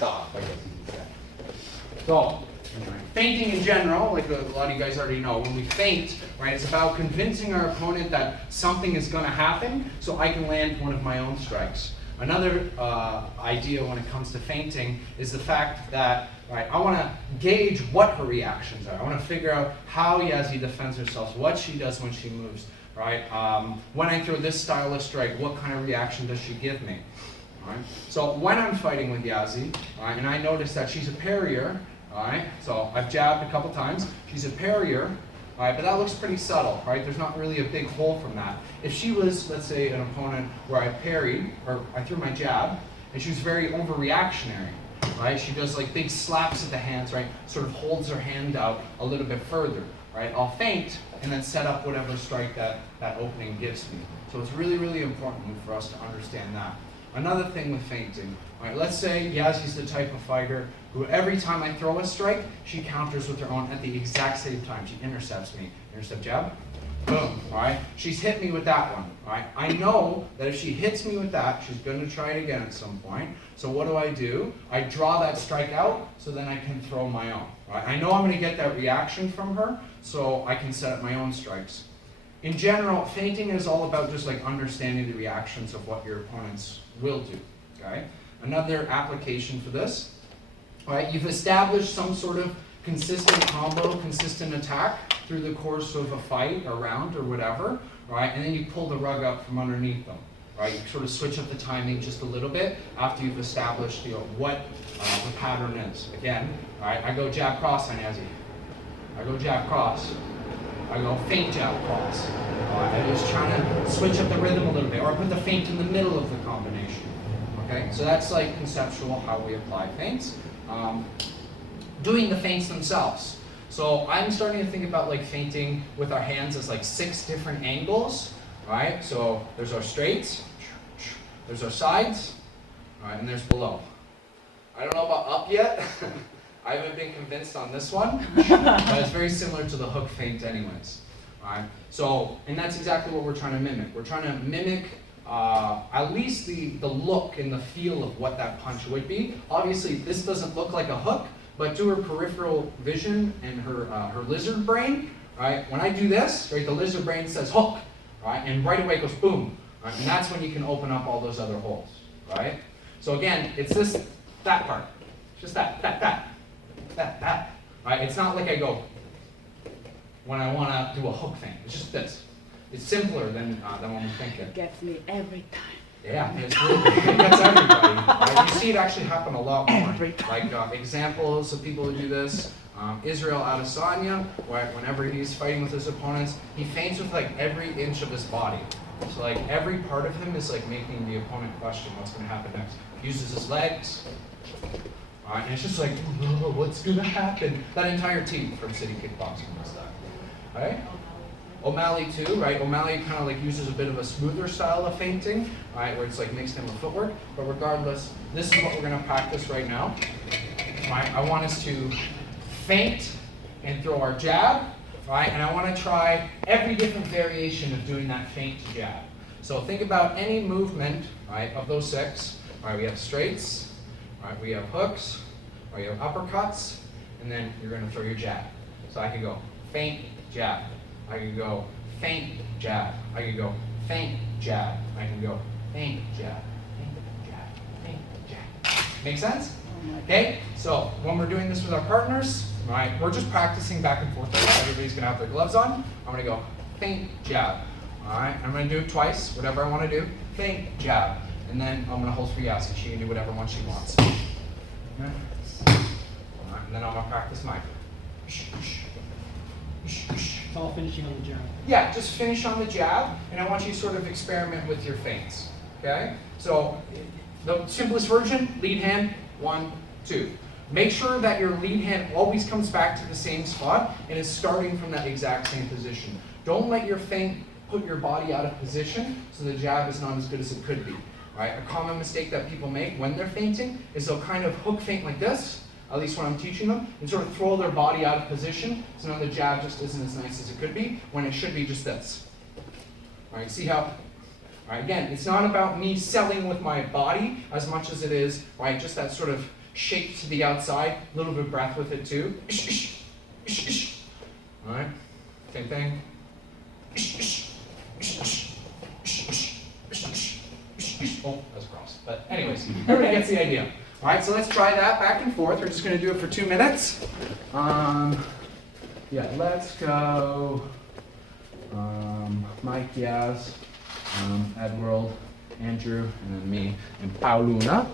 rest off, I guess you could say. So, feinting in general, like a lot of you guys already know, when we feint, right, it's about convincing our opponent that something is going to happen so I can land one of my own strikes. Another idea when it comes to feinting is the fact that, right, I want to gauge what her reactions are. I want to figure out how Yazzie defends herself, what she does when she moves, right? When I throw this style of strike, what kind of reaction does she give me? Right? So when I'm fighting with Yazzie, right, and I notice that she's a parrier, right, so I've jabbed a couple times, she's a parrier, right, but that looks pretty subtle, right? There's not really a big hole from that. If she was, let's say, an opponent where I parried, or I threw my jab, and she was very overreactionary, right? She does like big slaps at the hands, right? Sort of holds her hand out a little bit further, right? I'll feint and then set up whatever strike that opening gives me. So it's really, really important for us to understand that. Another thing with feinting, right, let's say Yazzie's the type of fighter who every time I throw a strike, she counters with her own at the exact same time. She intercepts me. Intercept jab, boom, all right? She's hit me with that one, all right? I know that if she hits me with that, she's going to try it again at some point. So what do? I draw that strike out so then I can throw my own, right? I know I'm going to get that reaction from her, so I can set up my own strikes. In general, feinting is all about just like understanding the reactions of what your opponents will do, okay? Another application for this, right? You've established some sort of consistent combo, consistent attack through the course of a fight, a round, or whatever, right? And then you pull the rug up from underneath them, right? You sort of switch up the timing just a little bit after you've established, what the pattern is. Again, right? I go jab cross on Yazzie. I go jab cross. I go feint jab cross. I'm just trying to switch up the rhythm a little bit, or I put the feint in the middle of the combination. Okay, so that's like conceptual how we apply feints. Doing the feints themselves. So I'm starting to think about like feinting with our hands as like 6 different angles. Right? So there's our straights, there's our sides, right, and there's below. I don't know about up yet. I haven't been convinced on this one, but it's very similar to the hook feint anyways. Right? So, and that's exactly what we're trying to mimic. We're trying to mimic at least the look and the feel of what that punch would be. Obviously, this doesn't look like a hook, but to her peripheral vision and her lizard brain, right? When I do this, right, the lizard brain says hook, right, and right away it goes boom, right? And that's when you can open up all those other holes, right? So again, it's that part, just that, right? It's not like I go when I want to do a hook thing. It's just this. It's simpler than when we think it. Gets me every time. Yeah, it's really, it gets everybody. Right? You see it actually happen a lot more. Like examples of people who do this. Israel Adesanya, whenever he's fighting with his opponents, he feints with like every inch of his body. So like every part of him is like making the opponent question what's going to happen next. He uses his legs. And it's just like, oh, what's going to happen? That entire team from City Kickboxing does that. Right? O'Malley too, right? O'Malley kind of like uses a bit of a smoother style of feinting, right? Where it's like mixed in with footwork. But regardless, this is what we're going to practice right now. Right? I want us to feint and throw our jab, right? And I want to try every different variation of doing that feint to jab. So think about any movement, right, of those 6. Right? We have straights. Right, we have hooks, right, we have uppercuts, and then you're going to throw your jab. So I could go feint, jab. I could go feint, jab. I could go feint, jab. I can go feint, jab, feint, jab, feint, jab. Make sense? Okay, so when we're doing this with our partners, right, we're just practicing back and forth. Everybody's going to have their gloves on. I'm going to go feint, jab. All right, I'm going to do it twice, whatever I want to do. Feint, jab. And then I'm going to hold for Yazzie. She can do whatever one she wants. Okay. Right, and then I'm going to practice mine. It's all finishing on the jab. Yeah, just finish on the jab, and I want you to sort of experiment with your feints. Okay? So the simplest version, lead hand, 1, 2. Make sure that your lead hand always comes back to the same spot and is starting from that exact same position. Don't let your feint put your body out of position so the jab is not as good as it could be. Right? A common mistake that people make when they're feinting is they'll kind of hook feint like this, at least when I'm teaching them, and sort of throw their body out of position, so now the jab just isn't as nice as it could be, when it should be just this. All right, see how? All right, again, it's not about me selling with my body as much as it is, right, just that sort of shake to the outside, a little bit of breath with it too. All right, same thing. Oh, that's gross. But anyways, everybody gets the idea. All right, so let's try that back and forth. We're just going to do it for 2 minutes. Yeah, let's go. Mike, Yaz, Edworld, Andrew, and then me, and Pauluna.